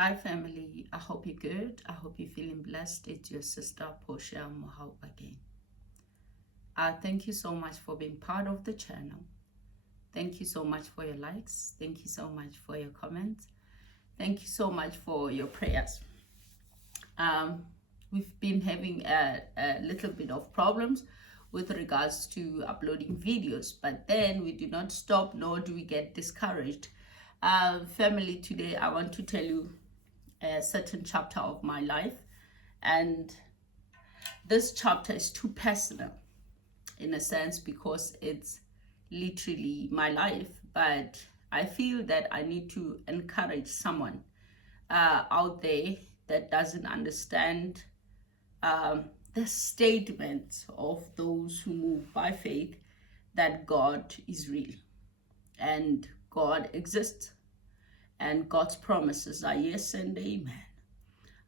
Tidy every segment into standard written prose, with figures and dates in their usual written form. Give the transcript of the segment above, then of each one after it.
Hi family, I hope you're good. I hope you're feeling blessed. It's your sister Portia Mohau again. Thank you so much for being part of the channel. Thank you so much for your likes. Thank you so much for your comments. Thank you so much for your prayers. We've been having a little bit of problems with regards to uploading videos, but then we do not stop, nor do we get discouraged. Family, today I want to tell you a certain chapter of my life, and this chapter is too personal in a sense because it's literally my life, but I feel that I need to encourage someone out there that doesn't understand the statement of those who move by faith that God is real and God exists and God's promises are yes and amen.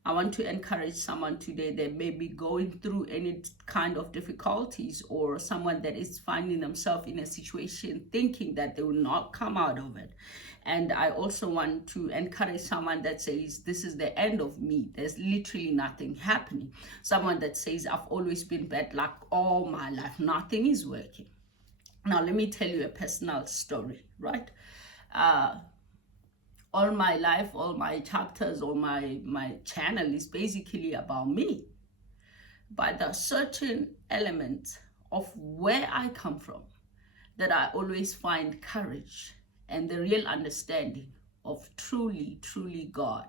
I want to encourage someone today that may be going through any kind of difficulties, or someone that is finding themselves in a situation thinking that they will not come out of it. And I also want to encourage someone that says, this is the end of me. There's literally nothing happening. Someone that says, I've always been bad luck all my life. Nothing is working. Now, let me tell you a personal story, right? All my life, all my chapters, all my channel is basically about me. But there are certain elements of where I come from that I always find courage and the real understanding of truly God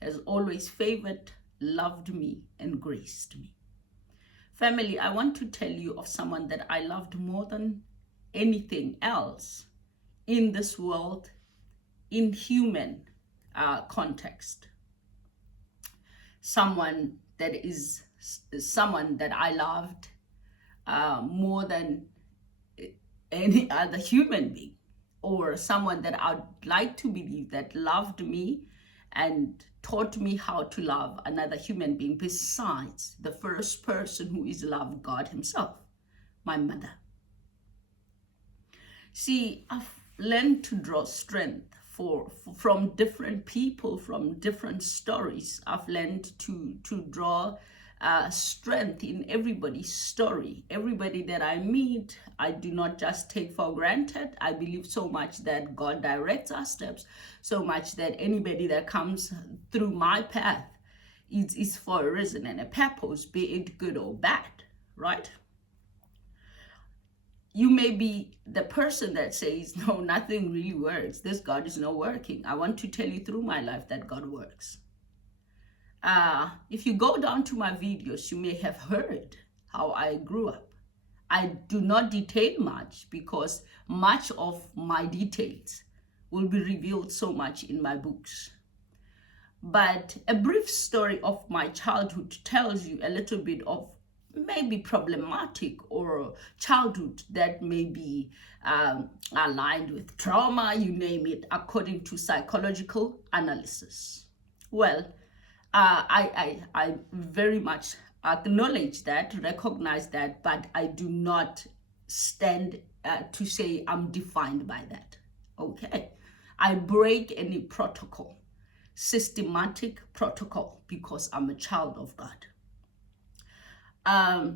has always favored, loved me, and graced me. Family, I want to tell you of someone that I loved more than anything else in this world, in human context. Someone that I loved more than any other human being, or someone that I'd like to believe that loved me and taught me how to love another human being besides the first person who is loved, God himself, my mother. See, I've learned to draw strength from different people, from different stories. I've learned to draw strength in everybody's story. Everybody that I meet, I do not just take for granted. I believe so much that God directs our steps, so much that anybody that comes through my path is for a reason and a purpose, be it good or bad, right? You may be the person that says, no, nothing really works. This God is not working. I want to tell you through my life that God works. If you go down to my videos, you may have heard how I grew up. I do not detail much because much of my details will be revealed so much in my books. But a brief story of my childhood tells you a little bit of maybe problematic or childhood that may be aligned with trauma, you name it, according to psychological analysis. Well, I very much acknowledge that, recognize that, but I do not stand to say I'm defined by that. Okay, I break any protocol, systematic protocol, because I'm a child of God. I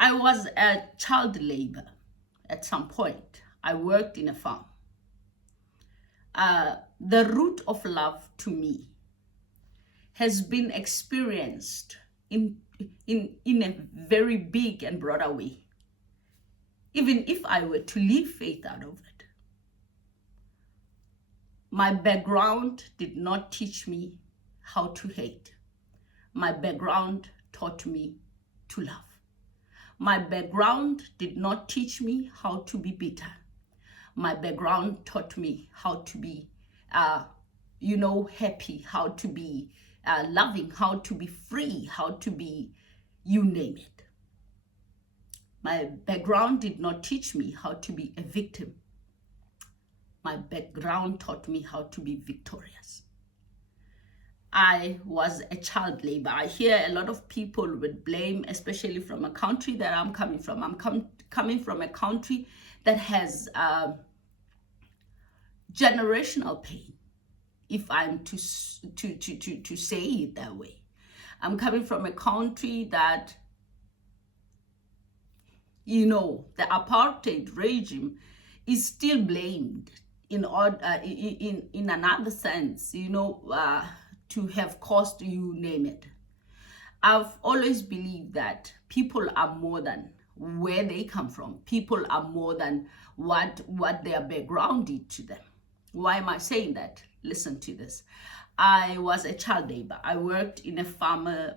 was a child labor at some point. I worked in a farm. The root of love to me has been experienced in a very big and broader way, even if I were to leave faith out of it. My background did not teach me how to hate. My background taught me to love. My background did not teach me how to be bitter. My background taught me how to be, happy, how to be loving, how to be free, how to be, you name it. My background did not teach me how to be a victim. My background taught me how to be victorious. I was a child labor. I hear a lot of people would blame, especially from a country that I'm coming from. I'm coming from a country that has generational pain if I'm to say it that way. I'm coming from a country that, the apartheid regime is still blamed in another sense, to have caused, you name it. I've always believed that people are more than where they come from. People are more than what their background did to them. Why am I saying that? Listen to this. I was a child labor. I worked in a farmer's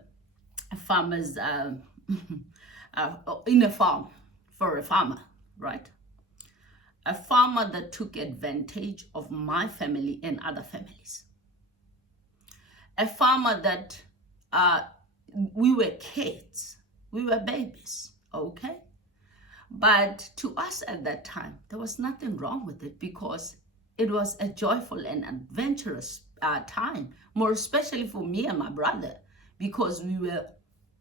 in a farm for a farmer, right? A farmer that took advantage of my family and other families. A farmer that we were kids, we were babies, okay? But to us at that time, there was nothing wrong with it because it was a joyful and adventurous time, more especially for me and my brother, because we were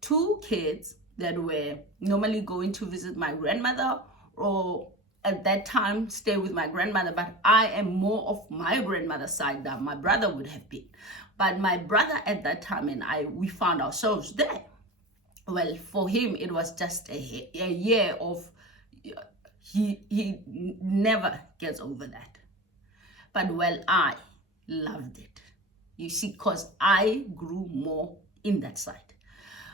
two kids that were normally going to visit my grandmother, or at that time stay with my grandmother, but I am more of my grandmother's side than my brother would have been. But my brother at that time and we found ourselves there. Well, for him, it was just a year of, he never gets over that. But well, I loved it. You see, because I grew more in that side.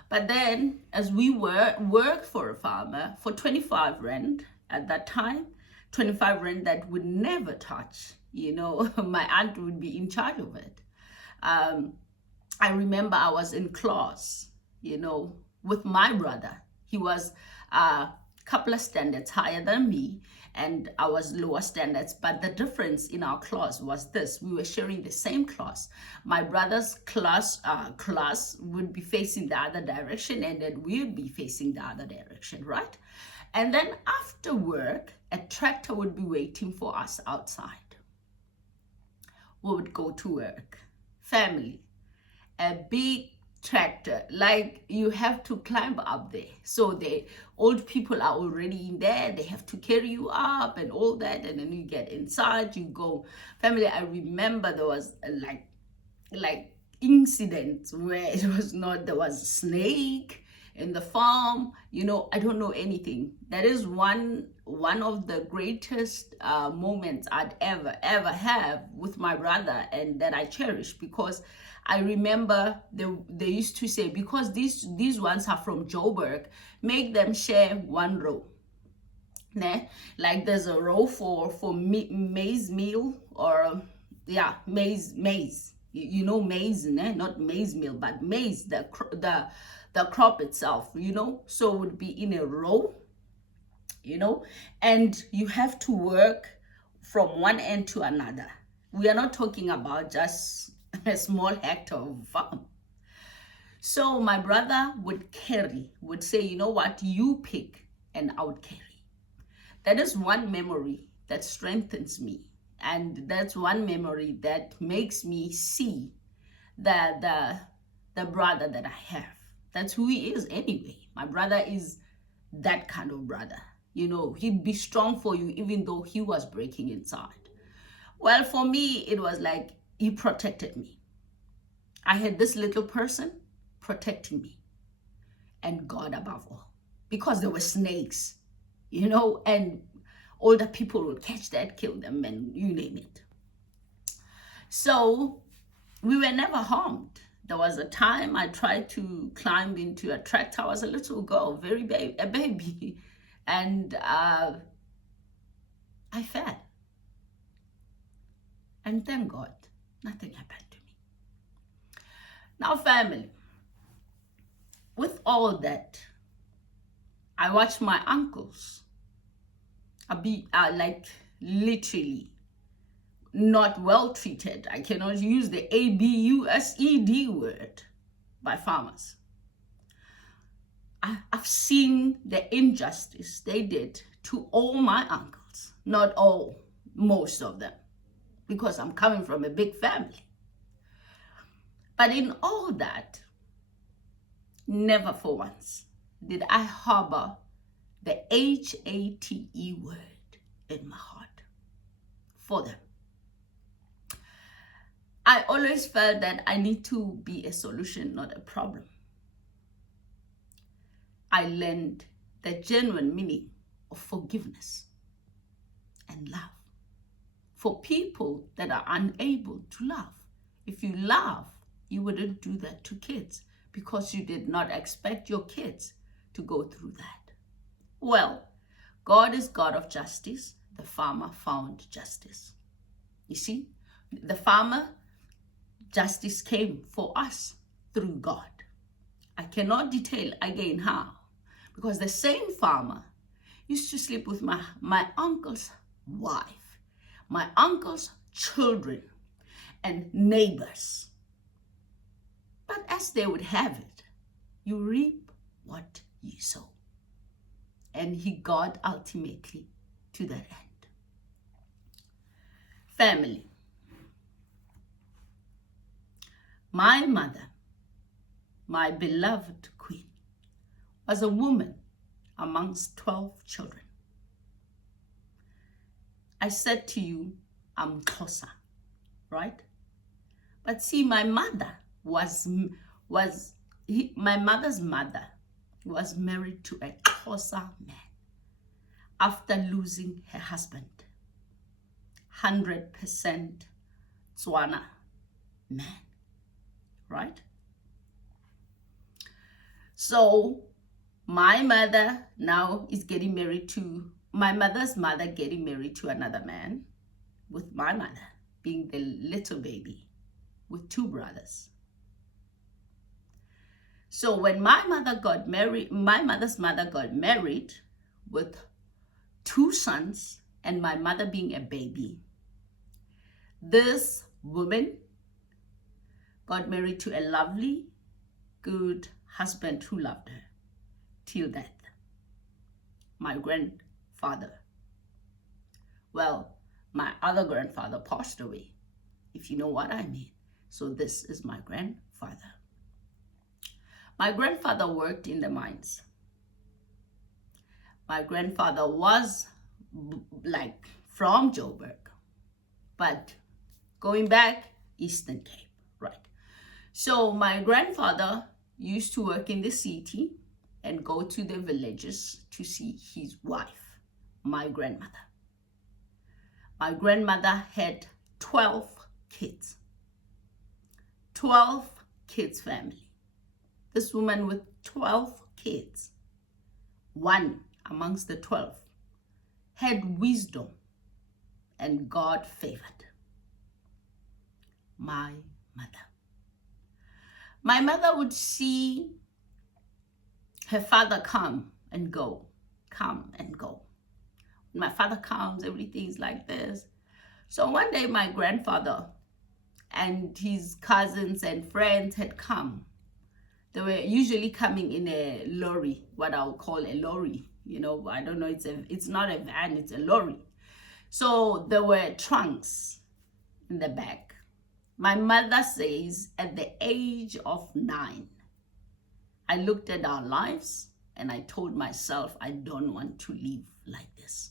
But then, as we worked for a farmer for 25 rand at that time, 25 rand that would never touch, my aunt would be in charge of it. I remember I was in class, with my brother. He was a couple of standards higher than me, and I was lower standards. But the difference in our class was this: we were sharing the same class. My brother's class would be facing the other direction, and then we would be facing the other direction, right? And then after work, a tractor would be waiting for us outside. We would go to work. Family, a big tractor, like you have to climb up there. So the old people are already in there, they have to carry you up and all that, and then you get inside, you go. Family, I remember there was like incidents where it was not, there was a snake in the farm, I don't know anything. That is one of the greatest moments I'd ever have with my brother, and that I cherish, because I remember they used to say, because these ones are from Joburg, make them share one row. Né? Like there's a row for maize meal, or maize. Maize, né? Not maize meal, but maize, the crop itself, so it would be in a row, and you have to work from one end to another. We are not talking about just a small hectare of farm. So my brother would say, you know what, you pick and I would carry. That is one memory that strengthens me, and that's one memory that makes me see the brother that I have. That's who he is anyway. My brother is that kind of brother. He'd be strong for you even though he was breaking inside. Well, for me, it was like he protected me. I had this little person protecting me, and God above all, because there were snakes, and older people would catch that, kill them, and you name it. So we were never harmed. There was a time I tried to climb into a tractor. I was a little girl, a baby, and I fell. And thank God, nothing happened to me. Now, family, with all that, I watched my uncles be like literally not well treated. I cannot use the ABUSED word by farmers. I've seen the injustice they did to all my uncles. Not all, most of them, because I'm coming from a big family. But in all that, never for once did I harbor the HATE word in my heart for them. I always felt that I need to be a solution, not a problem. I learned the genuine meaning of forgiveness and love for people that are unable to love. If you love, you wouldn't do that to kids because you did not expect your kids to go through that. Well, God is God of justice. The farmer found justice. You see, the farmer, justice came for us through God. I cannot detail again how, because the same farmer used to sleep with my uncle's wife, my uncle's children, and neighbors. But as they would have it, you reap what you sow. And he got ultimately to that end. Family. My mother, my beloved queen, was a woman amongst 12 children. I said to you, I'm Xhosa, right? But see, my mother my mother's mother was married to a Xhosa man after losing her husband. 100% Tswana man, right? So my mother now is getting married to, my mother's mother getting married to another man, with my mother being the little baby with 2 brothers. So when my mother got married, my mother's mother got married with 2 sons and my mother being a baby, this woman got married to a lovely, good husband who loved her till death. My grandfather. Well, my other grandfather passed away, if you know what I mean. So this is my grandfather. My grandfather worked in the mines. My grandfather was like from Joburg, but going back, Eastern Cape, right? So my grandfather used to work in the city and go to the villages to see his wife, my grandmother. My grandmother had 12 kids. 12 kids family. This woman with 12 kids, one amongst the 12, had wisdom and God favored my mother. My mother would see her father come and go, come and go. When my father comes, everything's like this. So one day my grandfather and his cousins and friends had come. They were usually coming in a lorry, what I'll call a lorry. You know, I don't know, it's not a van, it's a lorry. So there were trunks in the back. My mother says at the age of 9, I looked at our lives and I told myself, I don't want to live like this.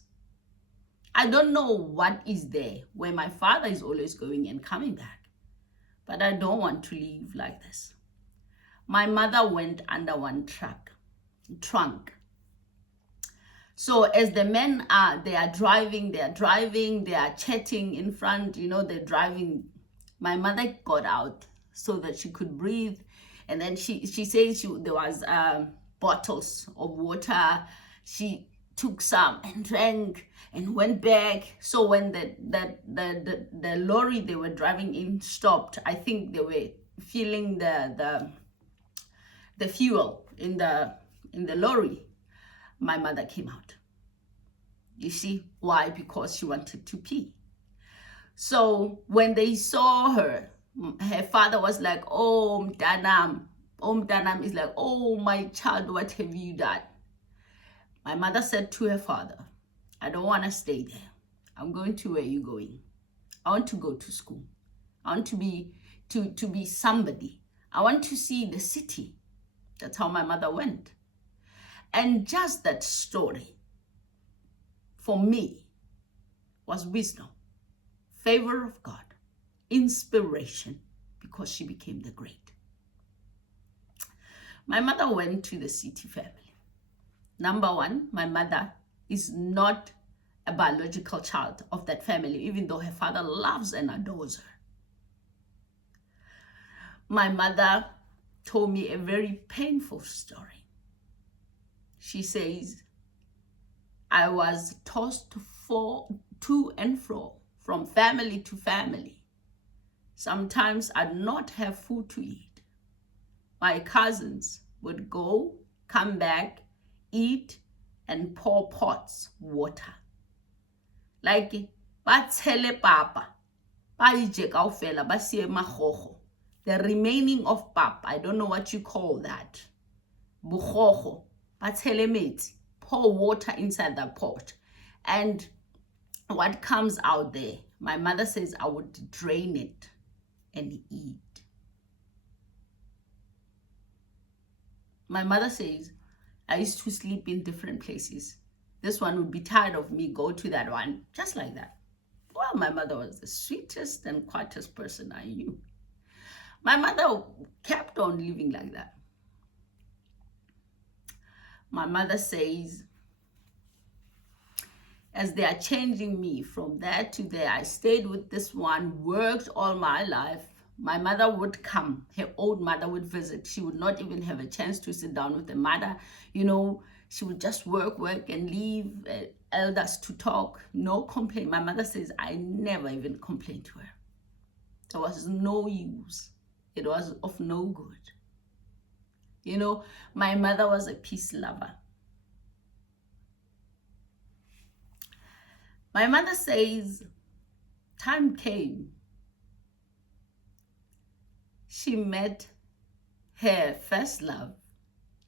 I don't know what is there where my father is always going and coming back, but I don't want to live like this. My mother went under one trunk. So as the men they are driving, they are chatting in front, you know, they're driving. My mother got out so that she could breathe. And then she says there was bottles of water. She took some and drank and went back. So when the lorry they were driving in stopped, I think they were filling the fuel in the lorry. My mother came out. You see why? Because she wanted to pee. So when they saw her, her father was like, oh, Mdanam. Oh, Mdanam is like, oh, my child, what have you done? My mother said to her father, I don't want to stay there. I'm going to where you're going. I want to go to school. I want to be somebody. I want to see the city. That's how my mother went. And just that story, for me, was wisdom, favor of God, inspiration because she became the great. My mother went to the city family. Number one, my mother is not a biological child of that family, even though her father loves and adores her. My mother told me a very painful story. She says, I was tossed to and fro from family to family. Sometimes I'd not have food to eat. My cousins would go, come back, eat, and pour pots water. Like, batsele papa, baije kaofela, basie magogo. The remaining of pap, I don't know what you call that. Bugogo, batsele metsi, pour water inside the pot. And what comes out there, my mother says I would drain it and eat. My mother says I used to sleep in different places. This one would be tired of me, go to that one, just like that. Well, my mother was the sweetest and quietest person I knew. My mother kept on living like that. My mother says, as they are changing me from there to there, I stayed with this one, worked all my life. My mother would come, her old mother would visit. She would not even have a chance to sit down with the mother. You know, she would just work and leave elders to talk. No complaint. My mother says, I never even complained to her. There was no use. It was of no good. You know, my mother was a peace lover. My mother says, time came. She met her first love,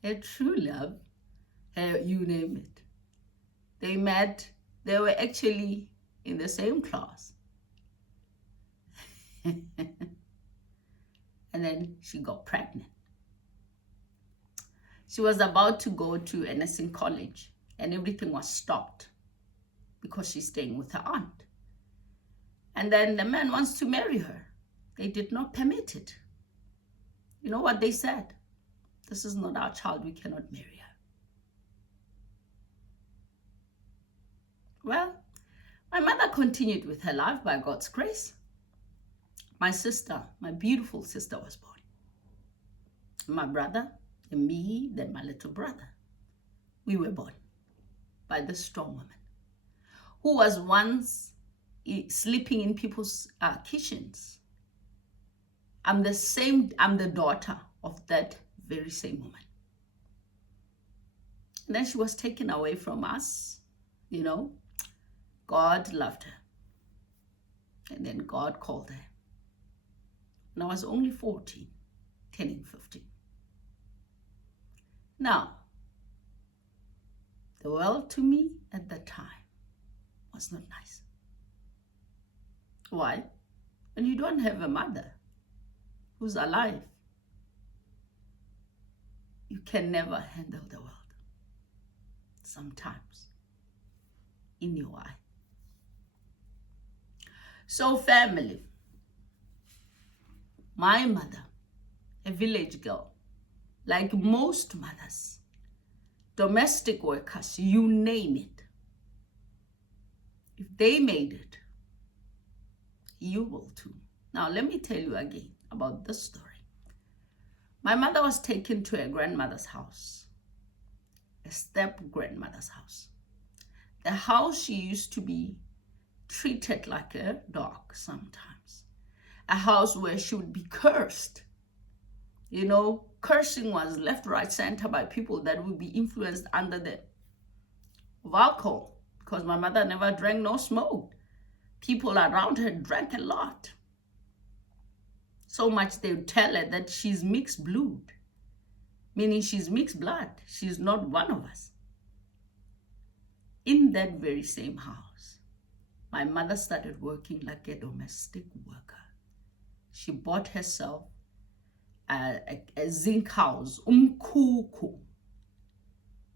her true love, her you name it. They met, they were actually in the same class. And then she got pregnant. She was about to go to a nursing college and everything was stopped because she's staying with her aunt. And then the man wants to marry her. They did not permit it. You know what they said? This is not our child, we cannot marry her. Well, my mother continued with her life by God's grace. My sister, my beautiful sister, was born. My brother, and me, then my little brother. We were born by this strong woman who was once sleeping in people's kitchens. I'm the daughter of that very same woman. And then she was taken away from us, you know. God loved her. And then God called her. And I was only 14, turning 15. Now, the world to me at that time was not nice. Why? When you don't have a mother who's alive, you can never handle the world. Sometimes, in your eye. So family, my mother, a village girl, like most mothers, domestic workers, you name it. If they made it, you will too. Now, let me tell you again about this story. My mother was taken to her grandmother's house, a step-grandmother's house. The house she used to be treated like a dog sometimes. A house where she would be cursed. You know, cursing was left, right, center by people that would be influenced under the of alcohol, because my mother never drank nor smoked. People around her drank a lot. So much they would tell her that she's mixed blood, meaning she's mixed blood. She's not one of us. In that very same house, my mother started working like a domestic worker. She bought herself a zinc house, umkuku,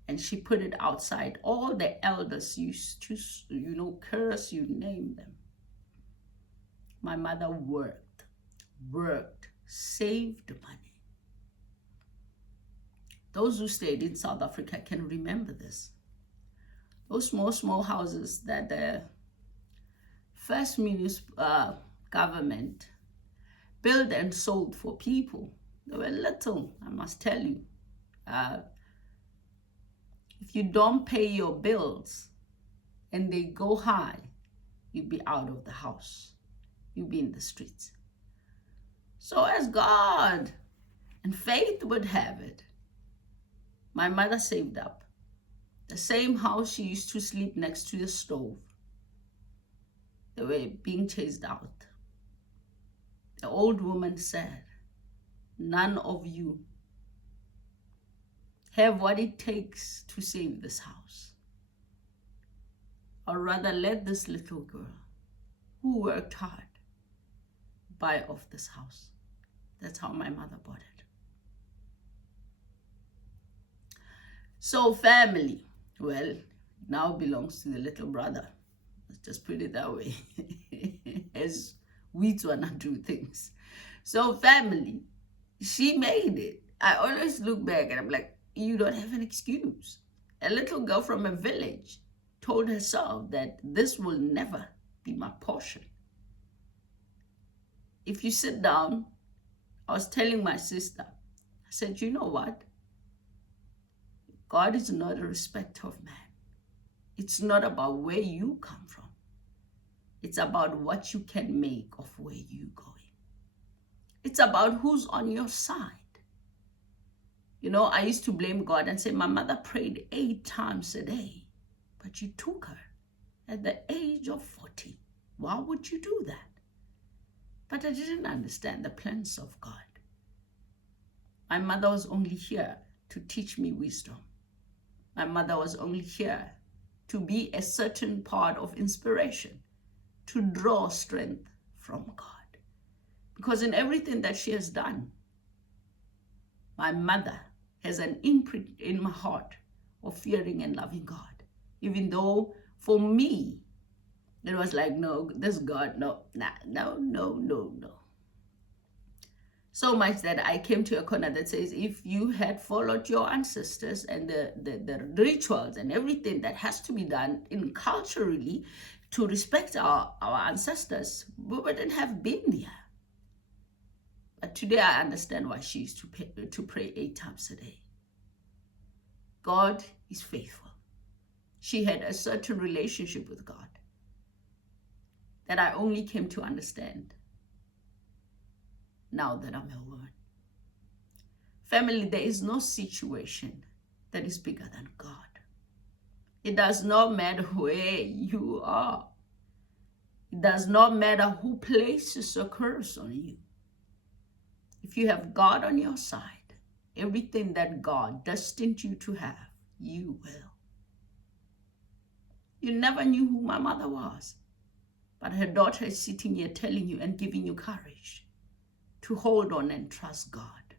and she put it outside. All the elders used to, curse, you name them. My mother worked. worked, saved money. Those who stayed in South Africa can remember this. Those small houses that the first government built and sold for people, they were little, I must tell you. If you don't pay your bills and they go high, you'll be out of the house. You'll be in the streets. So as God and faith would have it, my mother saved up. The same house she used to sleep next to the stove. They were being chased out. The old woman said, none of you have what it takes to save this house. Or rather, let this little girl who worked hard buy off this house. That's how my mother bought it. So family, well, now belongs to the little brother. Let's just put it that way, as we wanna do things. So family, she made it. I always look back and I'm like, you don't have an excuse. A little girl from a village told herself that this will never be my portion. If you sit down, I was telling my sister, I said, you know what? God is not a respecter of man. It's not about where you come from. It's about what you can make of where you're going. It's about who's on your side. You know, I used to blame God and say, my mother prayed 8 times a day, but you took her at the age of 40. Why would you do that? But I didn't understand the plans of God. My mother was only here to teach me wisdom. My mother was only here to be a certain part of inspiration, to draw strength from God. Because in everything that she has done, my mother has an imprint in my heart of fearing and loving God. Even though for me, it was like, no, this God, no. So much that I came to a corner that says, if you had followed your ancestors and the rituals and everything that has to be done in culturally to respect our ancestors, we wouldn't have been there. But today I understand why she used to pray 8 times a day. God is faithful. She had a certain relationship with God that I only came to understand now that I'm a woman. Family, there is no situation that is bigger than God. It does not matter where you are. It does not matter who places a curse on you. If you have God on your side, everything that God destined you to have, you will. You never knew who my mother was, but her daughter is sitting here telling you and giving you courage to hold on and trust God.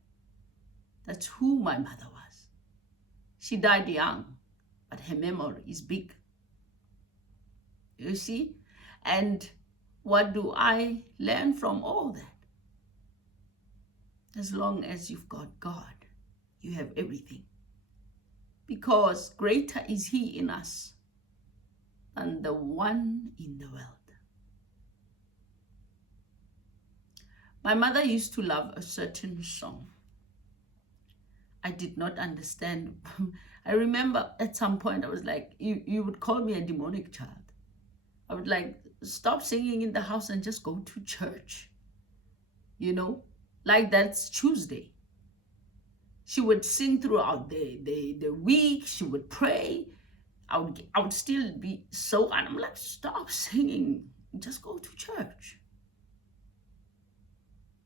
That's who my mother was. She died young, but her memory is big. You see? And what do I learn from all that? As long as you've got God, you have everything. Because greater is He in us than the one in the world. My mother used to love a certain song. I did not understand. I remember at some point I was like, you would call me a demonic child. I would like, stop singing in the house and just go to church. You know, like that's Tuesday. She would sing throughout the week. She would pray. I would still be so, and I'm like, stop singing. Just go to church.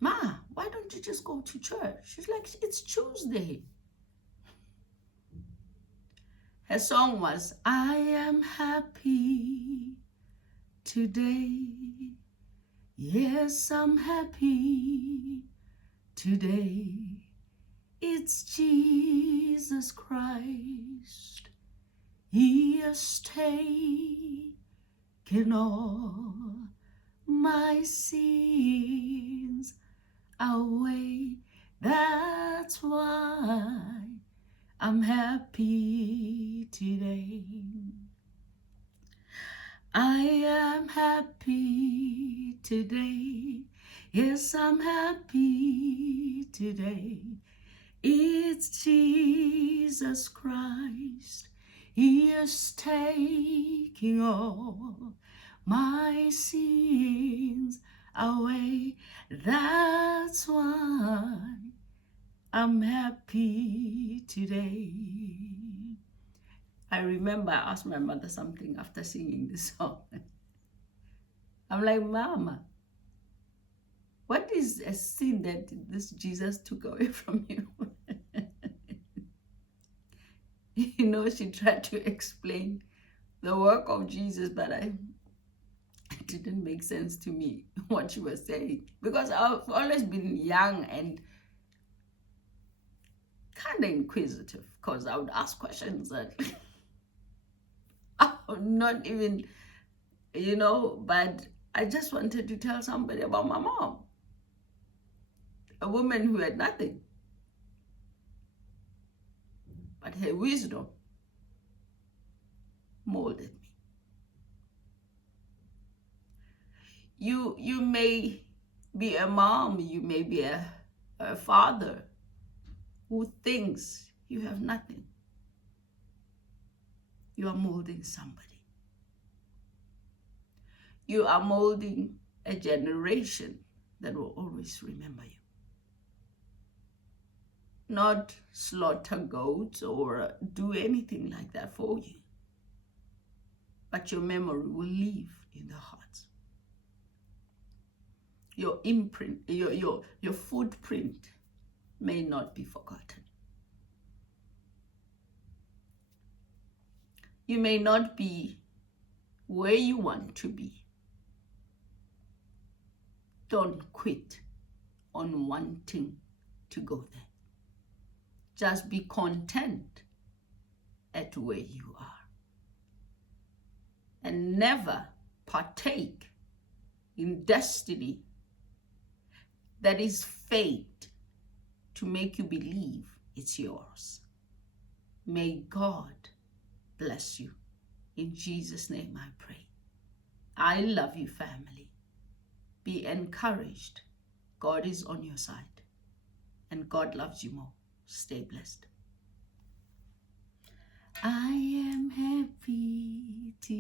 Ma, why don't you just go to church? She's like, it's Tuesday. Her song was, I am happy today. Yes, I'm happy today. It's Jesus Christ. He has taken all my sins away. That's why I'm happy today. I am happy today. Yes, I'm happy today. It's Jesus Christ. He is taking all my sins away. That's why I'm happy today. I remember I asked my mother something after singing this song. I'm like, Mama, what is a sin that this Jesus took away from you? You know, she tried to explain the work of Jesus, but it didn't make sense to me what she was saying, because I've always been young and kind of inquisitive, because I would ask questions that I'm not even, you know, but I just wanted to tell somebody about my mom, a woman who had nothing, but her wisdom molded me. You may be a mom, you may be a father who thinks you have nothing. You are molding somebody. You are molding a generation that will always remember you. Not slaughter goats or do anything like that for you, but your memory will live in the hearts. Your imprint, your footprint may not be forgotten. You may not be where you want to be. Don't quit on wanting to go there. Just be content at where you are. And never partake in destiny that is fate to make you believe it's yours. May God bless you. In Jesus' name I pray. I love you, family. Be encouraged. God is on your side. And God loves you more. Stay blessed. I am happy to